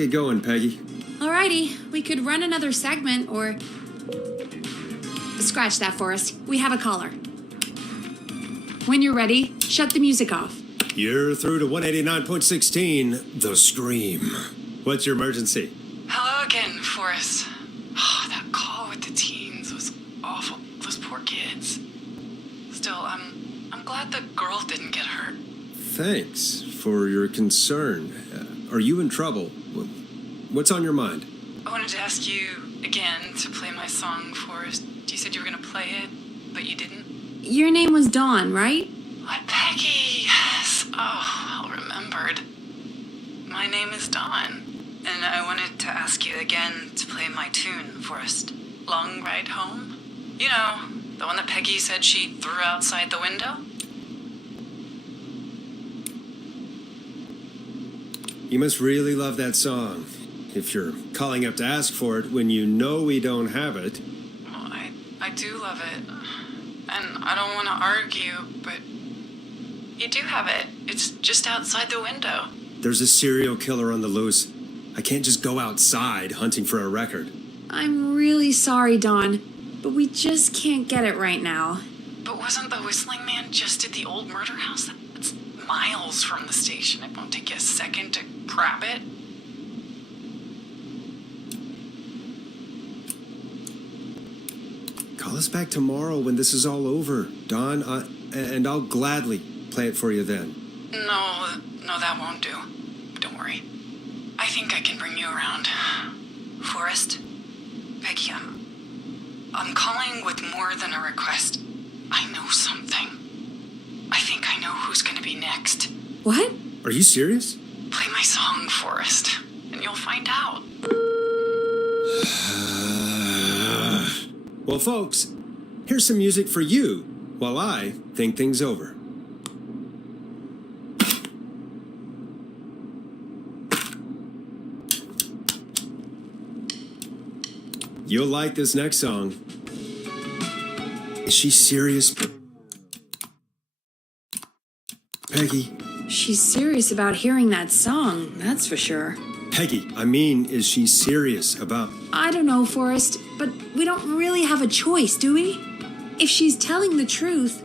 Get going, Peggy. Alrighty, we could run another segment or... Scratch that, Forrest. We have a caller. When you're ready, shut the music off. You're through to 189.16, The Scream. What's your emergency? Hello again, Forrest. Oh, that call with the teens was awful. Those poor kids. Still, I'm glad the girl didn't get hurt. Thanks for your concern. Are you in trouble? What's on your mind? I wanted to ask you again to play my song, Forrest. You said you were going to play it, but you didn't. Your name was Dawn, right? What, Peggy? Yes. Oh, well remembered. My name is Dawn, and I wanted to ask you again to play my tune, Forrest. Long Ride Home? You know, the one that Peggy said she threw outside the window? You must really love that song. If you're calling up to ask for it when you know we don't have it. Well, I do love it. And I don't want to argue, but you do have it. It's just outside the window. There's a serial killer on the loose. I can't just go outside hunting for a record. I'm really sorry, Dawn, but we just can't get it right now. But wasn't the Whistling Man just at the old murder house? That's miles from the station. It won't take you a second to grab it. Call us back tomorrow when this is all over, Dawn, and I'll gladly play it for you then. No, that won't do. Don't worry. I think I can bring you around. Forrest? Peggy, I'm calling with more than a request. I know something. I think I know who's gonna be next. What? Are you serious? Play my song, Forrest, and you'll find out. Well, folks, here's some music for you while I think things over. You'll like this next song. Is she serious? Peggy. She's serious about hearing that song, that's for sure. Peggy, I mean, is she serious about... I don't know, Forrest, but we don't really have a choice, do we? If she's telling the truth...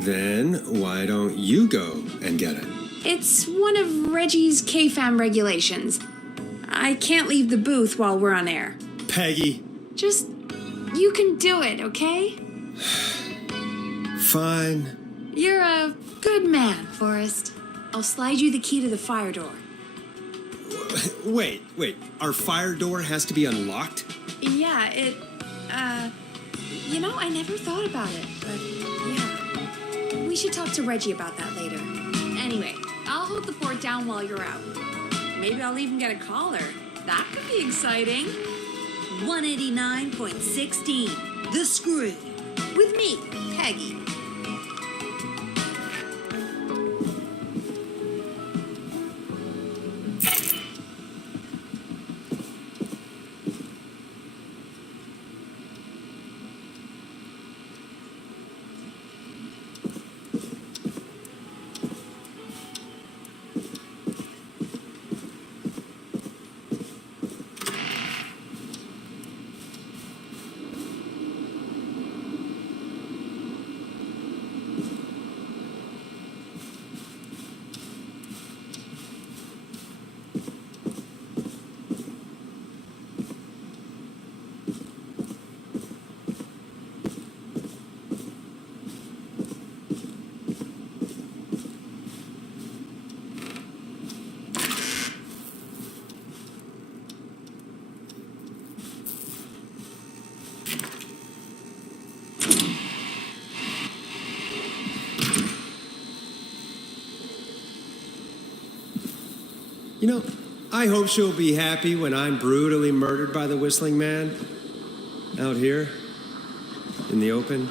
Then why don't you go and get it? It's one of Reggie's KFAM regulations. I can't leave the booth while we're on air. Peggy. Just... you can do it, okay? Fine. You're a good man, Forrest. I'll slide you the key to the fire door. Wait. Our fire door has to be unlocked? Yeah, you know, I never thought about it, but yeah. We should talk to Reggie about that later. Anyway, I'll hold the fort down while you're out. Maybe I'll even get a caller. That could be exciting. 189.16, The Scream. With me, Peggy. You know, I hope she'll be happy when I'm brutally murdered by the Whistling Man. Out here, in the open,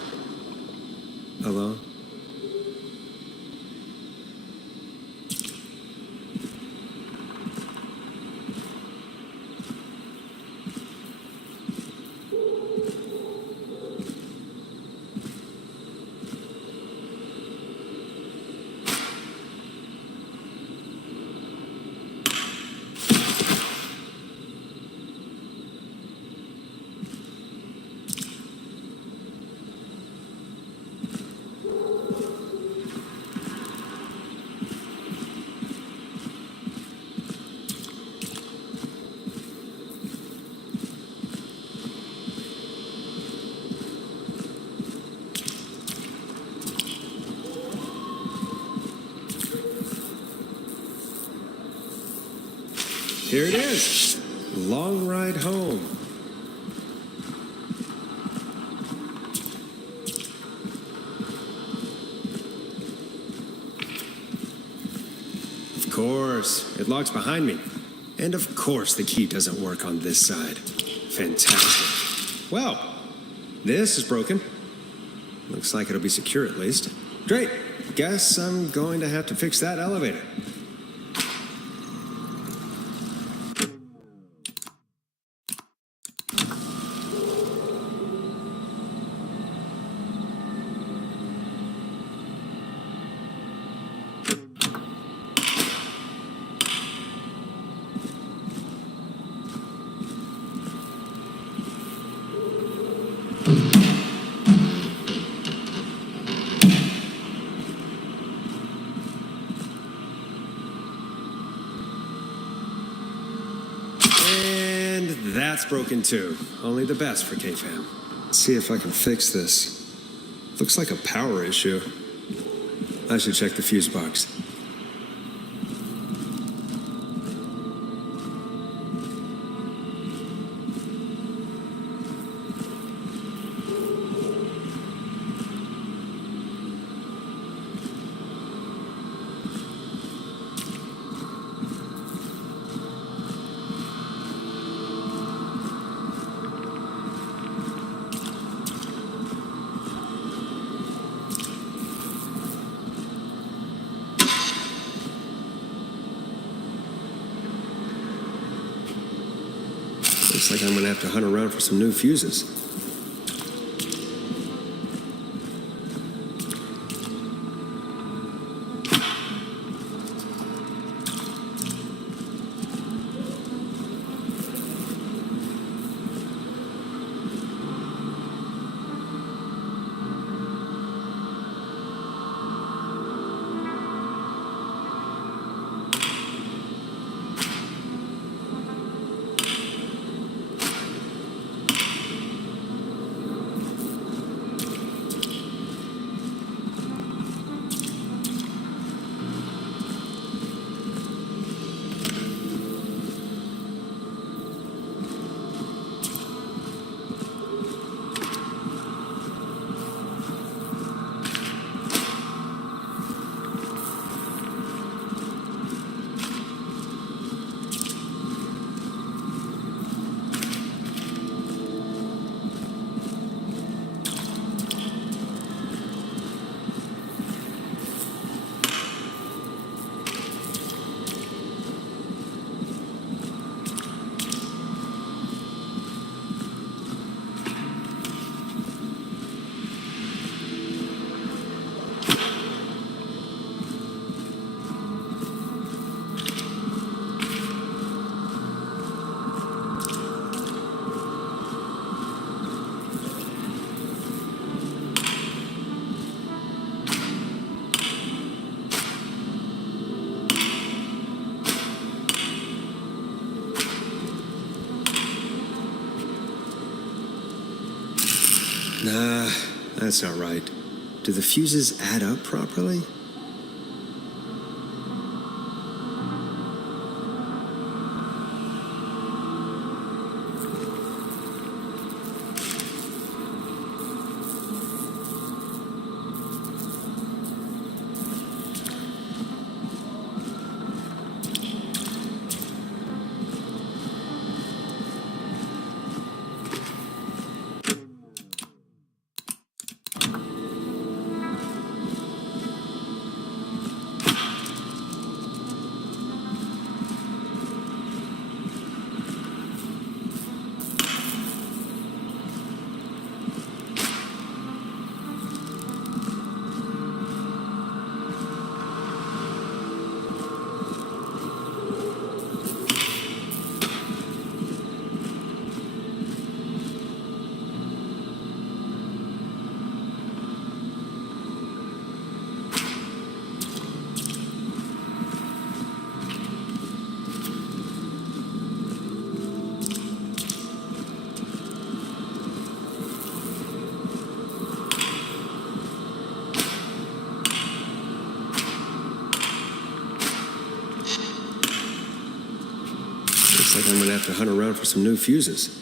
alone. Here it is. Long ride home. Of course, it locks behind me. And of course the key doesn't work on this side. Fantastic. Well, this is broken. Looks like it'll be secure at least. Great. Guess I'm going to have to fix that elevator. And that's broken too. Only the best for K-Fam. Let's see if I can fix this. Looks like a power issue. I should check the fuse box. Looks like I'm gonna have to hunt around for some new fuses. Nah, that's not right. Do the fuses add up properly? Looks like I'm gonna have to hunt around for some new fuses.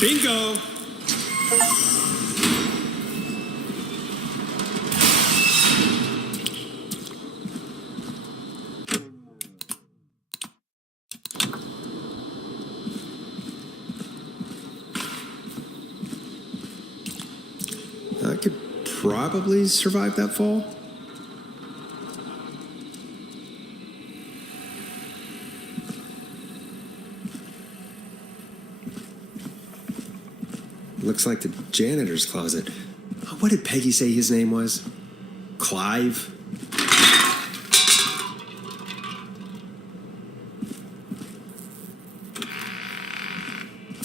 Bingo! I could probably survive that fall. Looks like the janitor's closet. What did Peggy say his name was? Clive?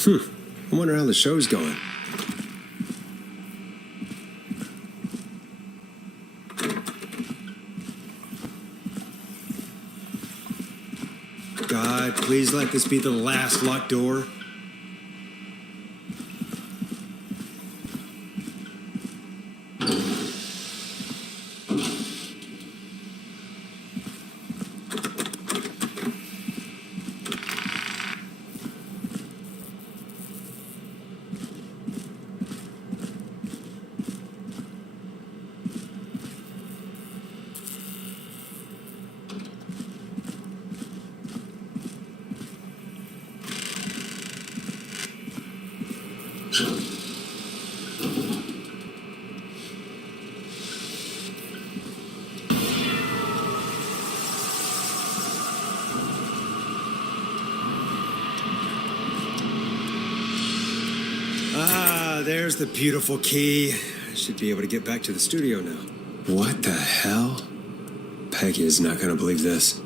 I wonder how the show's going. God, please let this be the last locked door. Ah, there's the beautiful key. I should be able to get back to the studio now. What the hell? Peggy is not going to believe this.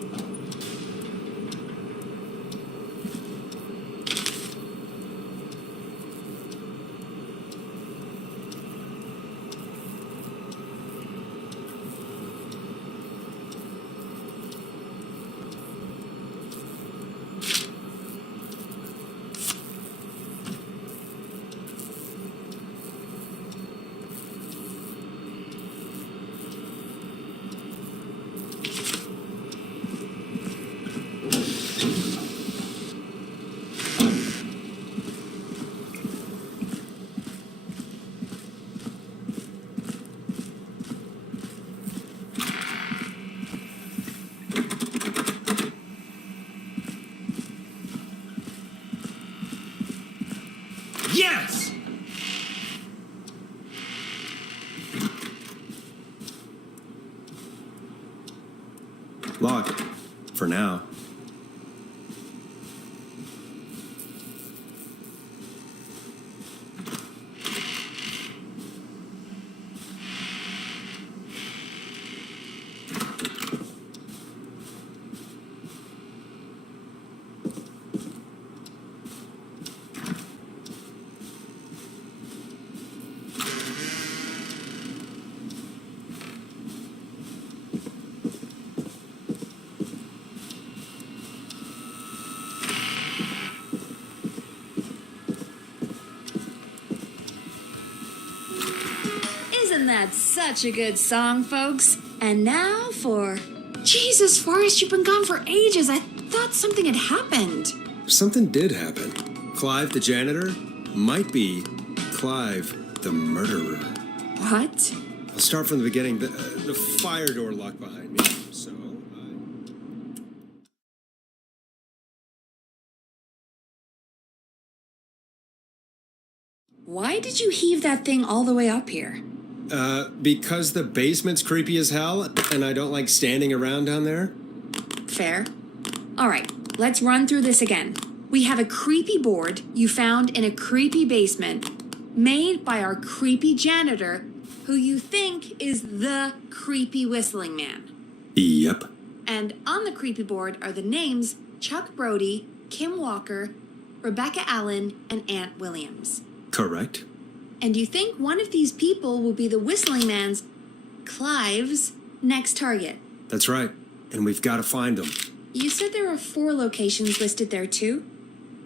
Yes! Locked. For now. Isn't that such a good song, folks? And now for... Jesus, Forrest, you've been gone for ages. I thought something had happened. Something did happen. Clive the janitor might be Clive the murderer. What? I'll start from the beginning. The fire door locked behind me. Why did you heave that thing all the way up here? Because the basement's creepy as hell, and I don't like standing around down there. Fair. All right, let's run through this again. We have a creepy board you found in a creepy basement made by our creepy janitor, who you think is the creepy whistling man. Yep. And on the creepy board are the names Chuck Brody, Kim Walker, Rebecca Allen, and Aunt Williams. Correct. And you think one of these people will be the whistling man's, Clive's, next target. That's right. And we've got to find them. You said there are 4 locations listed there too?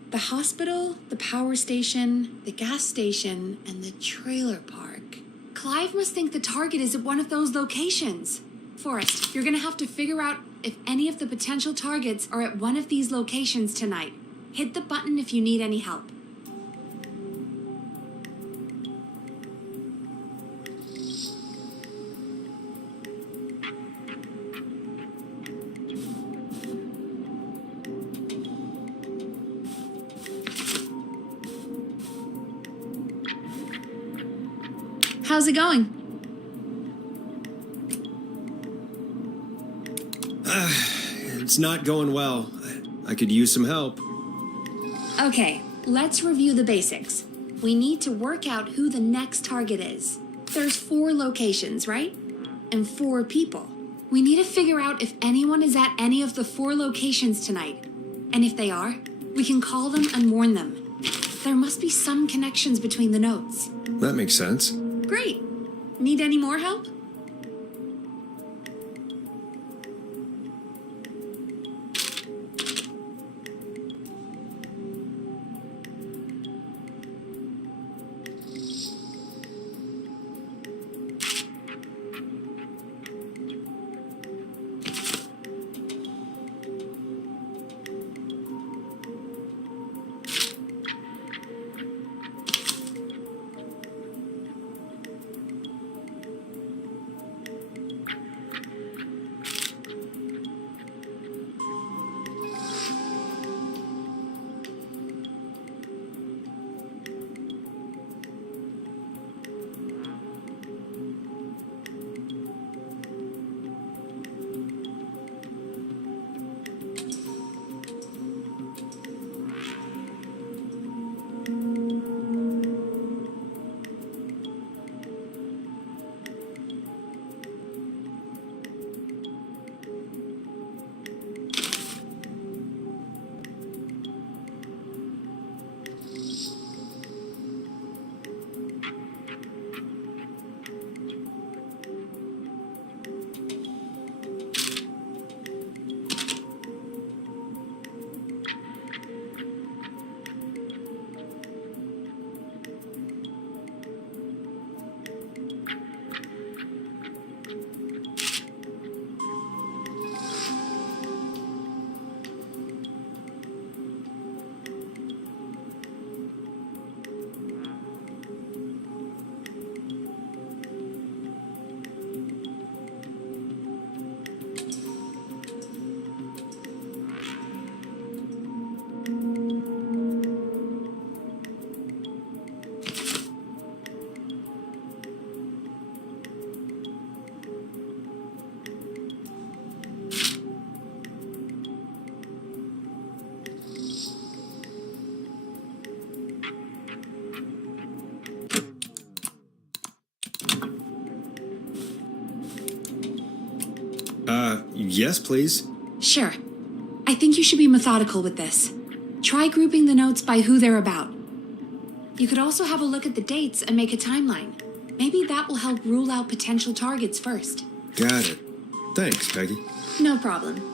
The hospital, the power station, the gas station, and the trailer park. Clive must think the target is at one of those locations. Forrest, you're gonna have to figure out if any of the potential targets are at one of these locations tonight. Hit the button if you need any help. How's it going? It's not going well. I could use some help. Okay, let's review the basics. We need to work out who the next target is. There's 4 locations, right? And 4 people. We need to figure out if anyone is at any of the 4 locations tonight. And if they are, we can call them and warn them. There must be some connections between the notes. That makes sense. Great. Need any more help? Yes, please. Sure. I think you should be methodical with this. Try grouping the notes by who they're about. You could also have a look at the dates and make a timeline. Maybe that will help rule out potential targets first. Got it. Thanks, Peggy. No problem.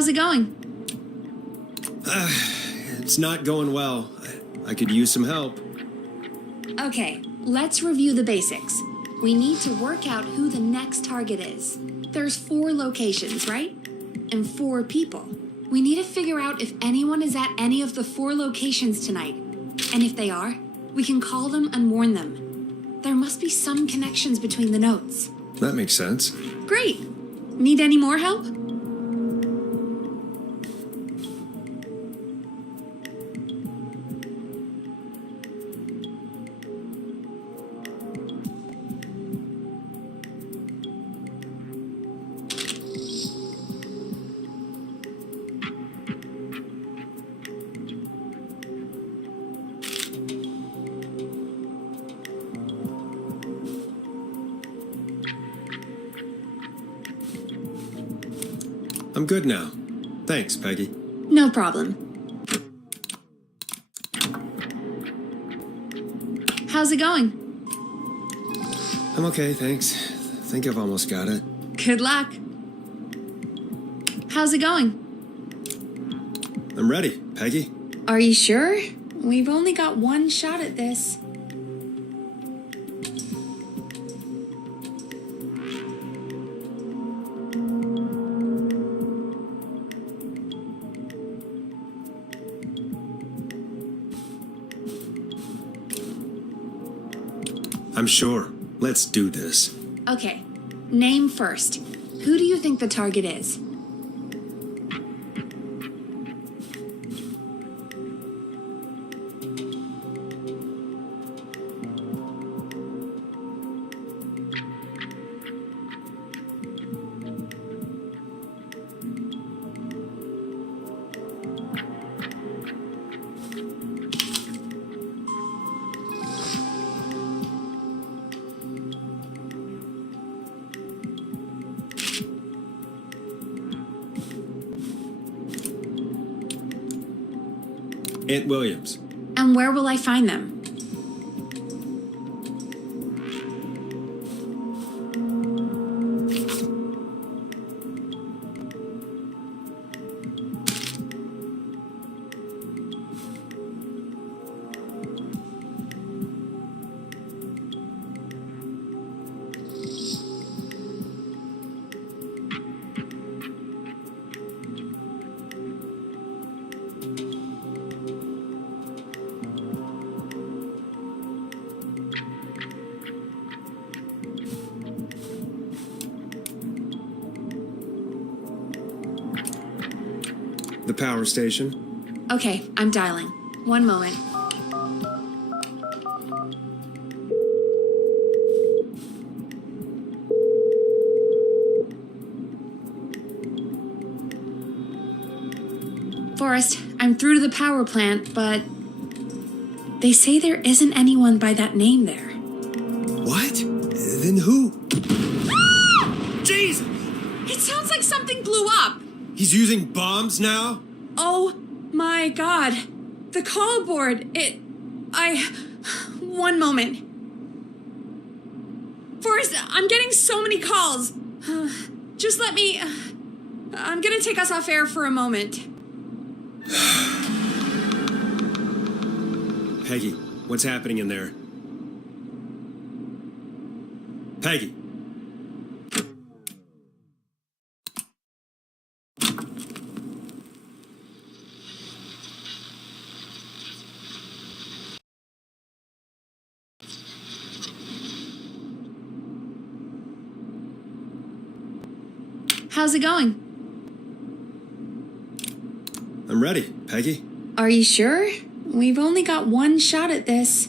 How's it going? It's not going well. I could use some help. Okay, let's review the basics. We need to work out who the next target is. There's 4 locations, right? And 4 people. We need to figure out if anyone is at any of the 4 locations tonight. And if they are, we can call them and warn them. There must be some connections between the notes. That makes sense. Great. Need any more help? I'm good now. Thanks, Peggy. No problem. How's it going? I'm okay, thanks. Think I've almost got it. Good luck. How's it going? I'm ready, Peggy. Are you sure? We've only got one shot at this. I'm sure. Let's do this. Okay, name first. Who do you think the target is? Aunt Williams. And where will I find them? The power station. Okay, I'm dialing. One moment. Forrest, I'm through to the power plant, but they say there isn't anyone by that name there. What? Then who? Jesus! It sounds like something blew up! He's using bombs now? Oh my god. The call board. One moment. Forrest, I'm getting so many calls. Just let me. I'm gonna take us off air for a moment. Peggy, what's happening in there? Peggy. How's it going? I'm ready, Peggy. Are you sure? We've only got one shot at this.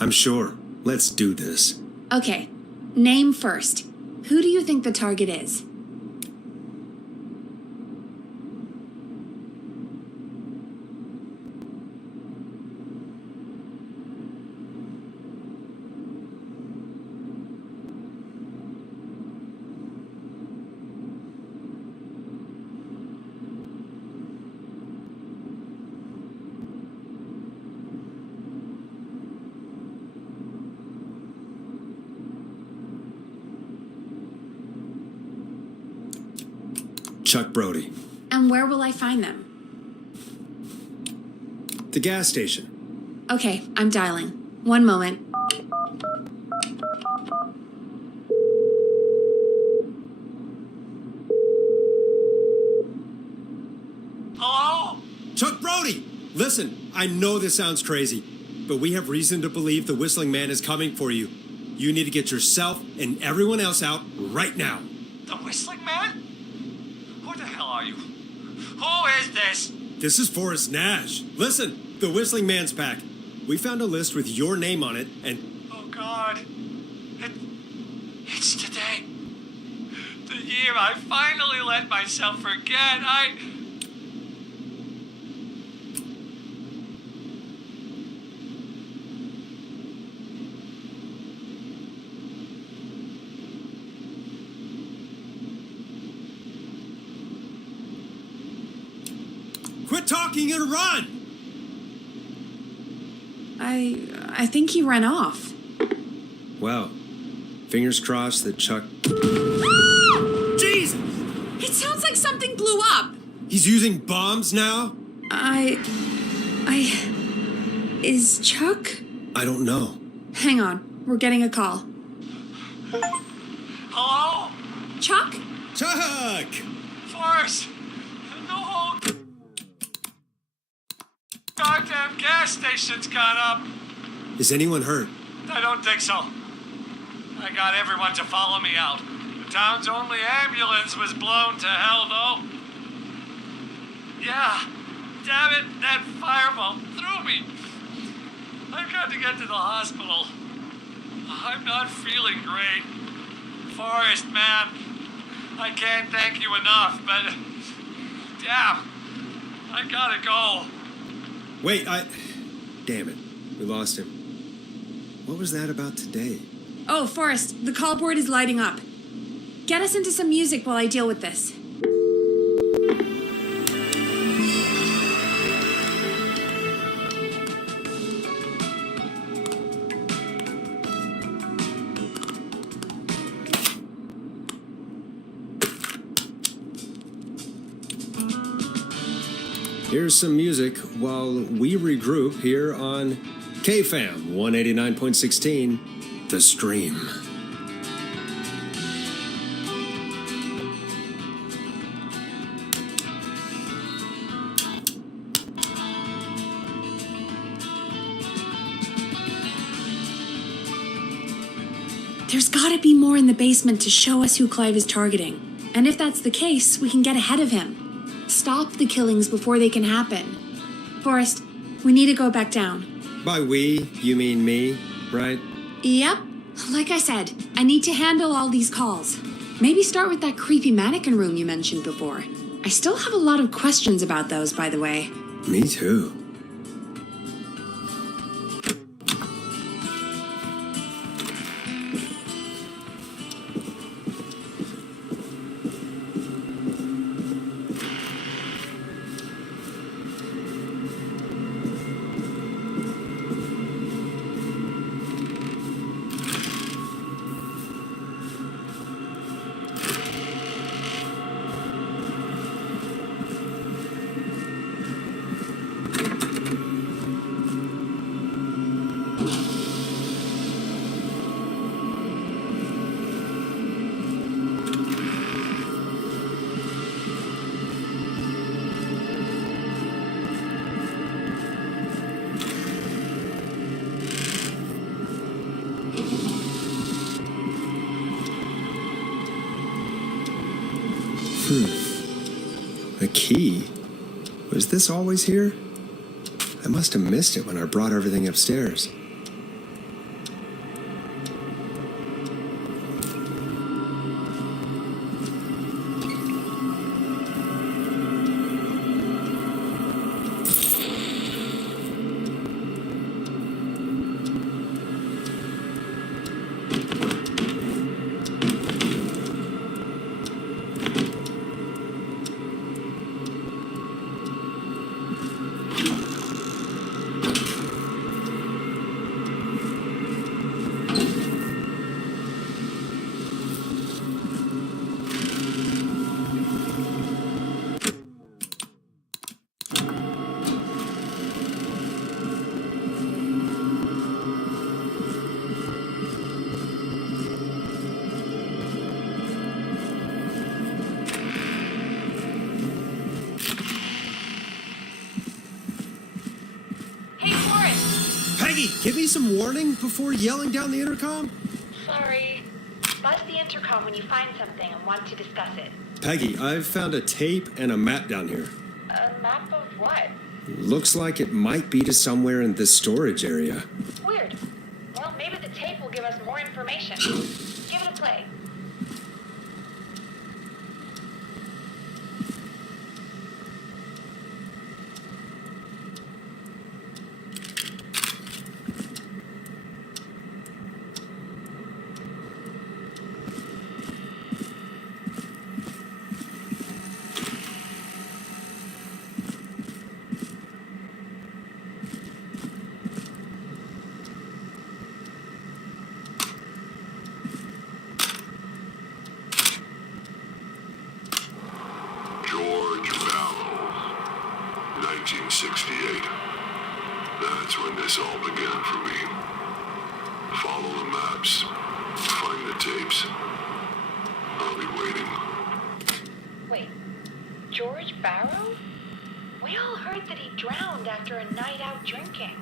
I'm sure. Let's do this. Okay, name first. Who do you think the target is? Chuck Brody. And where will I find them? The gas station. Okay, I'm dialing. One moment. Hello? Chuck Brody! Listen, I know this sounds crazy, but we have reason to believe the Whistling Man is coming for you. You need to get yourself and everyone else out right now. The Whistling Man? Who the hell are you? Who is this? This is Forrest Nash. Listen, the Whistling Man's pack. We found a list with your name on it, and Oh, God. It's today. The year I finally let myself forget. quit talking and run! I think he ran off. Well, fingers crossed that Chuck... Jesus! It sounds like something blew up. He's using bombs now? Is Chuck? I don't know. Hang on, we're getting a call. Hello? Chuck? Chuck! Forrest! The whole goddamn gas station's gone up. Is anyone hurt? I don't think so. I got everyone to follow me out. The town's only ambulance was blown to hell, though. Yeah. Damn it, that fireball threw me. I've got to get to the hospital. I'm not feeling great. Forrest, man, I can't thank you enough, but... Damn. I gotta go. Wait, Damn it. We lost him. What was that about today? Oh, Forrest, the call board is lighting up. Get us into some music while I deal with this. Here's some music while we regroup here on KFAM 189.16, The Stream. There's gotta be more in the basement to show us who Clive is targeting. And if that's the case, we can get ahead of him. Stop the killings before they can happen. Forrest, we need to go back down. By we, you mean me, right? Yep. Like I said, I need to handle all these calls. Maybe start with that creepy mannequin room you mentioned before. I still have a lot of questions about those, by the way. Me too. A key? Was this always here? I must have missed it when I brought everything upstairs. Peggy, give me some warning before yelling down the intercom. Sorry. Buzz the intercom when you find something and want to discuss it. Peggy, I've found a tape and a map down here. A map of what? Looks like it might be to somewhere in this storage area. Weird. Well, maybe the tape will give us more information. Give it a play. George Barrow, 1968. That's when this all began for me. Follow the maps, find the tapes. I'll be waiting. Wait. George Barrow? We all heard that he drowned after a night out drinking.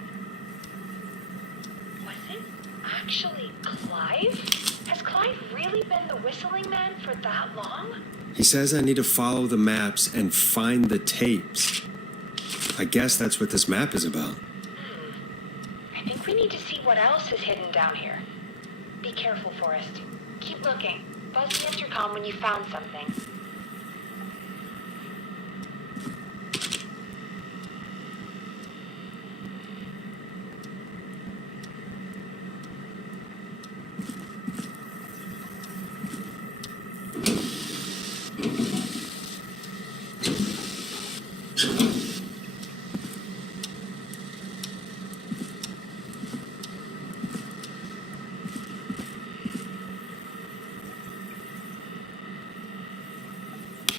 Was it actually Clive? Has Clive really been the whistling man for that long? He says I need to follow the maps and find the tapes. I guess that's what this map is about. I think we need to see what else is hidden down here. Be careful, Forrest. Keep looking. Buzz the intercom when you found something.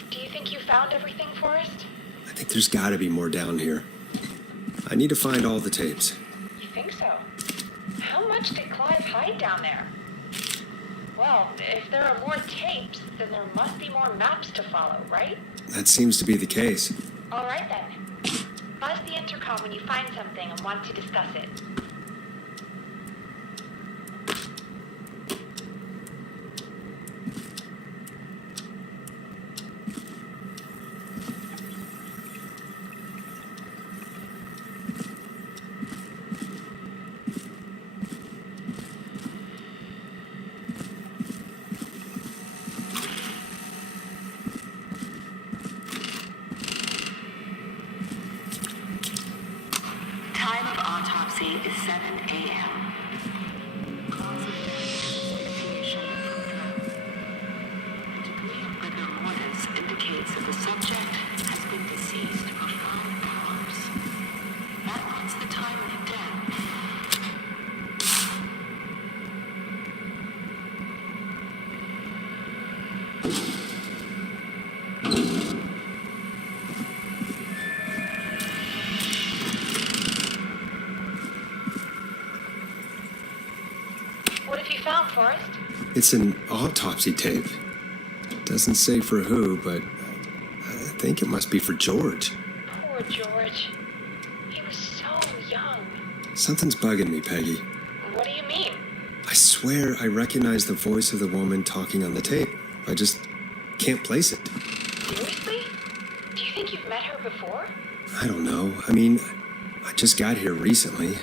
Do you think you found everything, Forrest? I think there's gotta be more down here. I need to find all the tapes. You think so? How much did Clive hide down there? Well, if there are more tapes, then there must be more maps to follow, right? That seems to be the case. All right then. Buzz the intercom when you find something and want to discuss it. Time of autopsy is 7 a.m. Cause of death, asphyxiation from drowning. The degree of rigor mortis indicates that the subject has been deceased for 5 hours. That puts the time of death. What have you found, Forrest? It's an autopsy tape. Doesn't say for who, but I think it must be for George. Poor George. He was so young. Something's bugging me, Peggy. What do you mean? I swear I recognize the voice of the woman talking on the tape. I just can't place it. Seriously? Do you think you've met her before? I don't know. I mean, I just got here recently.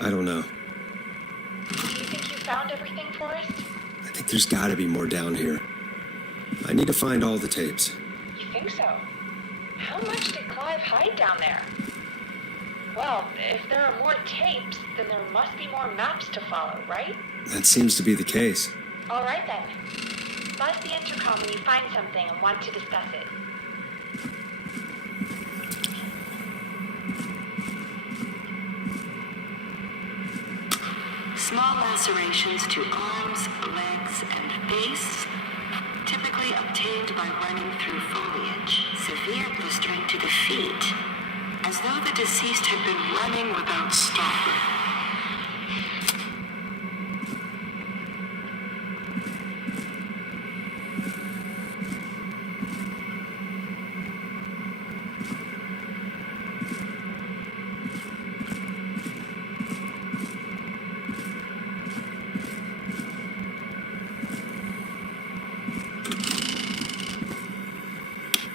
I don't know. Do you think you found everything, Forrest? I think there's gotta be more down here. I need to find all the tapes. You think so? How much did Clive hide down there? Well, if there are more tapes, then there must be more maps to follow, right? That seems to be the case. All right then. Buzz the intercom when you find something and want to discuss it. Small lacerations to arms, legs, and face, typically obtained by running through foliage. Severe blistering to the feet, as though the deceased had been running without stopping.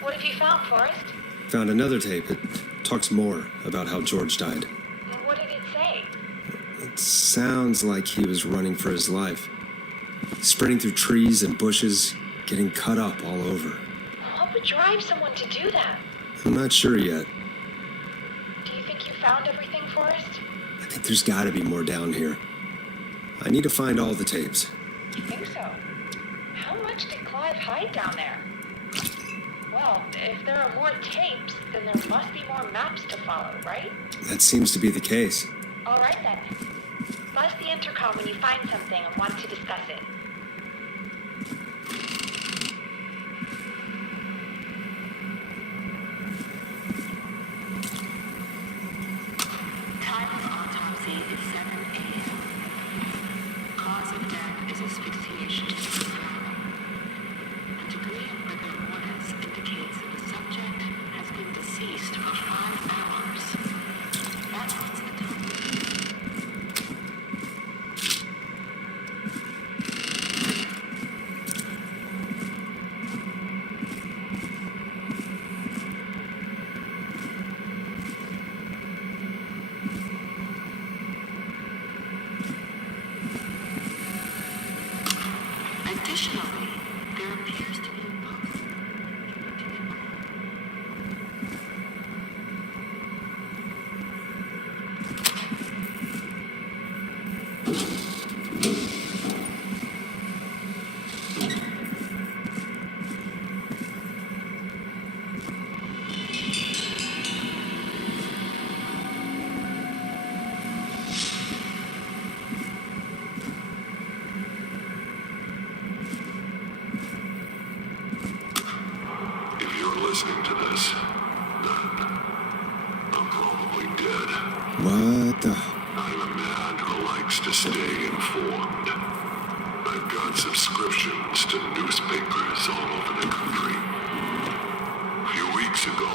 What have you found, Forrest? Found another tape. It talks more about how George died. What did it say? It sounds like he was running for his life. Sprinting through trees and bushes, getting cut up all over. What would drive someone to do that? I'm not sure yet. Do you think you found everything, Forrest? I think there's gotta be more down here. I need to find all the tapes. You think so? How much did Clive hide down there? Well, if there are more tapes, then there must be more maps to follow, right? That seems to be the case. All right then. Buzz the intercom when you find something and want to discuss it. Time of autopsy is 7 a.m. Cause of death is asphyxiation. The degree of rigor mortis indicates that the subject has been deceased for 5 hours. That puts the time. Additionally, there appears to be a pulse. If you're listening to this, then I'm probably dead. What the... I'm a man who likes to stay informed. I've got subscriptions to newspapers all over the country. A few weeks ago,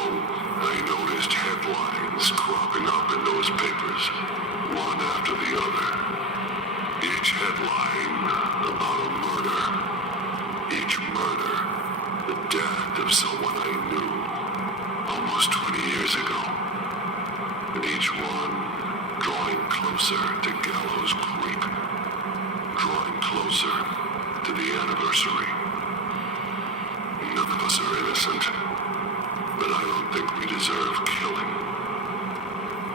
I noticed headlines cropping up in those papers, one after the other. Each headline about a murder. Each murder, the death of someone I knew almost 20 years ago. And each one drawing closer to Gallows Creek, drawing closer to the anniversary. None of us are innocent, but I don't think we deserve killing.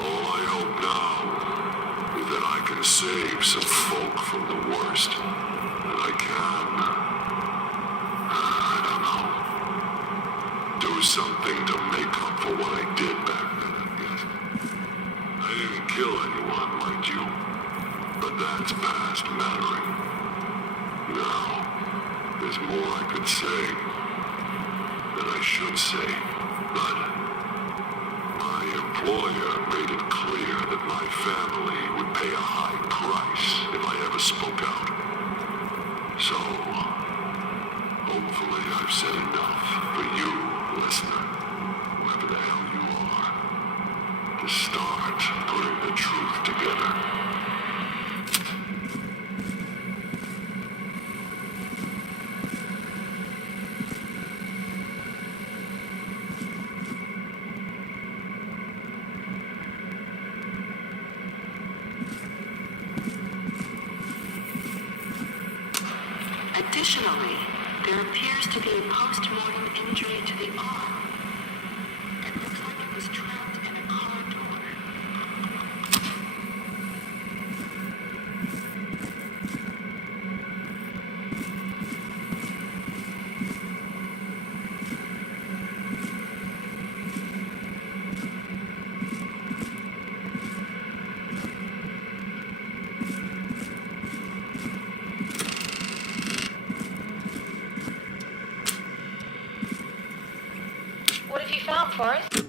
All I hope now is that I can save some folk from the worst, and I can. I don't know. Do something to make up for what I did back then, I guess. I didn't kill anyone, mind you, but that's past mattering. Now, there's more I could say that I should say, but my employer made it clear that my family would pay a high price if I ever spoke out. So, hopefully I've said enough for you, listener, whoever the hell you are, to start putting the truth together. Additionally, there appears to be a post-mortem injury to the arm. It looks like it was trapped in a car door. What have you found, Forrest?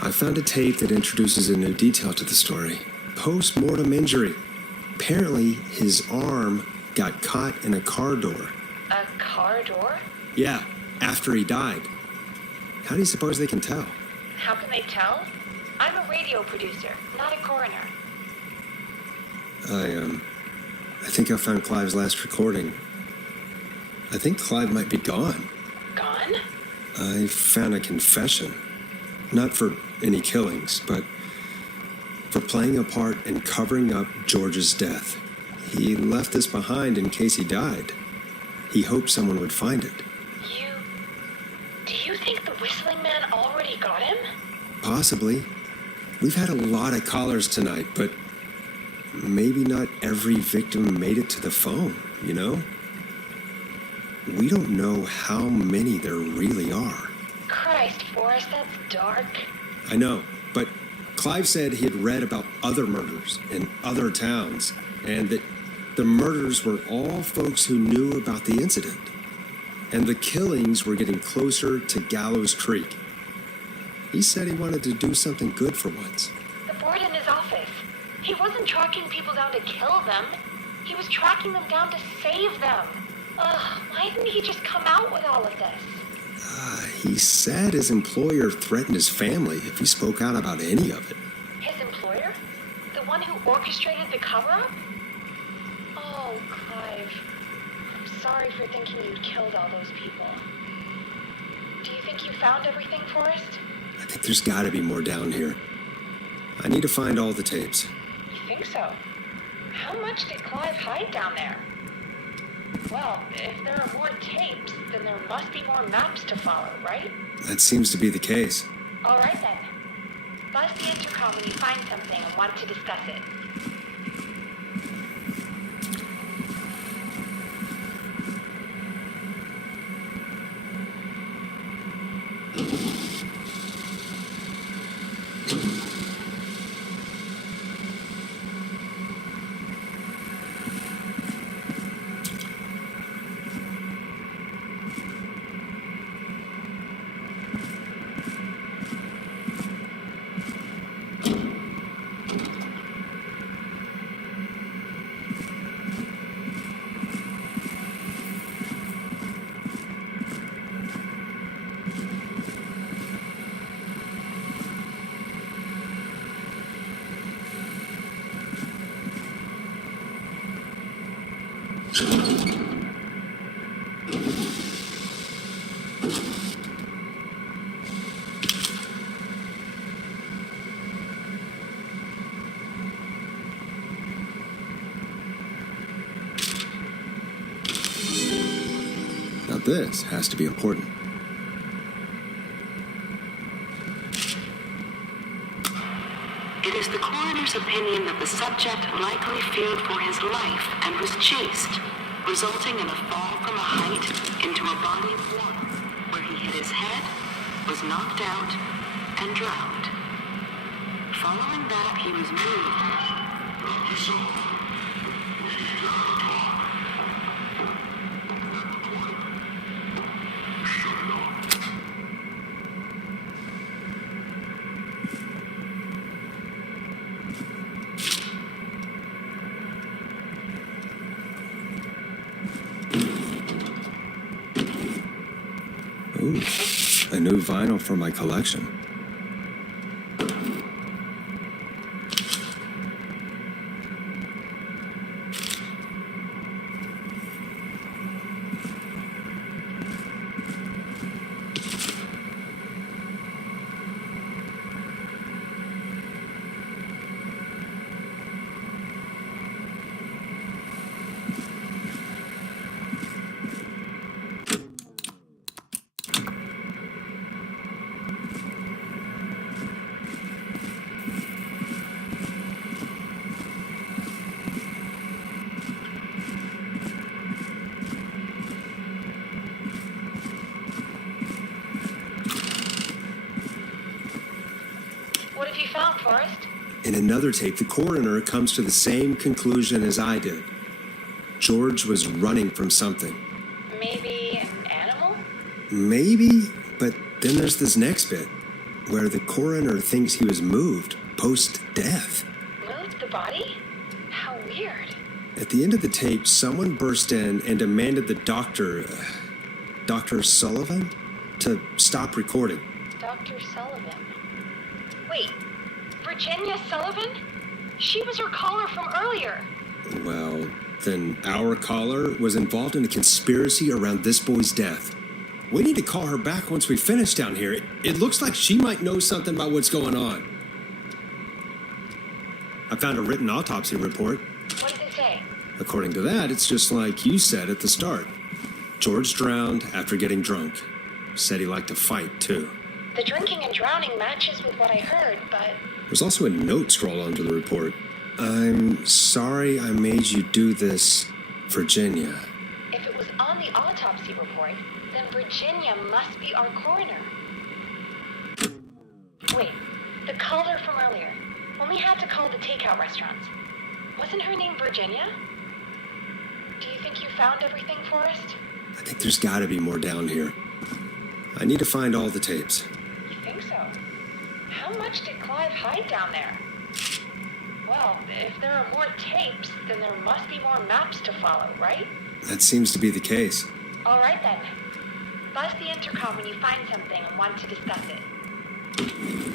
I found a tape that introduces a new detail to the story. Post-mortem injury. Apparently, his arm got caught in a car door. A car door? Yeah, after he died. How do you suppose they can tell? How can they tell? I'm a radio producer, not a coroner. I think I found Clive's last recording. I think Clive might be gone. Gone? done? I found a confession. Not for any killings, but for playing a part in covering up George's death. He left this behind in case he died. He hoped someone would find it. Do you think the whistling man already got him? Possibly. We've had a lot of callers tonight, but maybe not every victim made it to the phone, you know? We don't know how many there really are. Christ, Forrest, that's dark. I know, but Clive said he had read about other murders in other towns, and that the murders were all folks who knew about the incident. And the killings were getting closer to Gallows Creek. He said he wanted to do something good for once. The board in his office. He wasn't tracking people down to kill them. He was tracking them down to save them. Ugh, why didn't he just come out with all of this? He said his employer threatened his family if he spoke out about any of it. His employer? The one who orchestrated the cover-up? Oh, Clive. I'm sorry for thinking you'd killed all those people. Do you think you found everything, Forrest? I think there's got to be more down here. I need to find all the tapes. You think so? How much did Clive hide down there? Well, if there are more tapes, then there must be more maps to follow, right? That seems to be the case. All right, then. Buzz the intercom when you find something and want to discuss it. Now this has to be important. It is the coroner's opinion that the subject likely feared for his life and was chased, resulting in a fall from a height into a body of water, where he hit his head, was knocked out, and drowned. Following that, he was moved. Listen, we gotta talk. Shut it off. Ooh, a new vinyl for my collection. What have you found, Forrest? In another tape, the coroner comes to the same conclusion as I did. George was running from something. Maybe an animal? Maybe, but then there's this next bit, where the coroner thinks he was moved post-death. Moved the body? How weird. At the end of the tape, someone burst in and demanded the doctor, Dr. Sullivan, to stop recording. Dr. Sullivan. Wait, Virginia Sullivan? She was your caller from earlier. Well, then our caller was involved in a conspiracy around this boy's death. We need to call her back once we finish down here. It looks like she might know something about what's going on. I found a written autopsy report. What does it say? According to that, it's just like you said at the start. George drowned after getting drunk. Said he liked to fight, too. The drinking and drowning matches with what I heard, but There's also a note scrawled onto the report. I'm sorry I made you do this, Virginia. if it was on the autopsy report, then Virginia must be our coroner. Wait, the caller from earlier, when we had to call the takeout restaurants, wasn't her name Virginia? Do you think you found everything, Forrest? I think there's gotta be more down here. I need to find all the tapes. You think so? How much did Clive hide down there? Well, if there are more tapes, then there must be more maps to follow, right? That seems to be the case. All right then. Buzz the intercom when you find something and want to discuss it.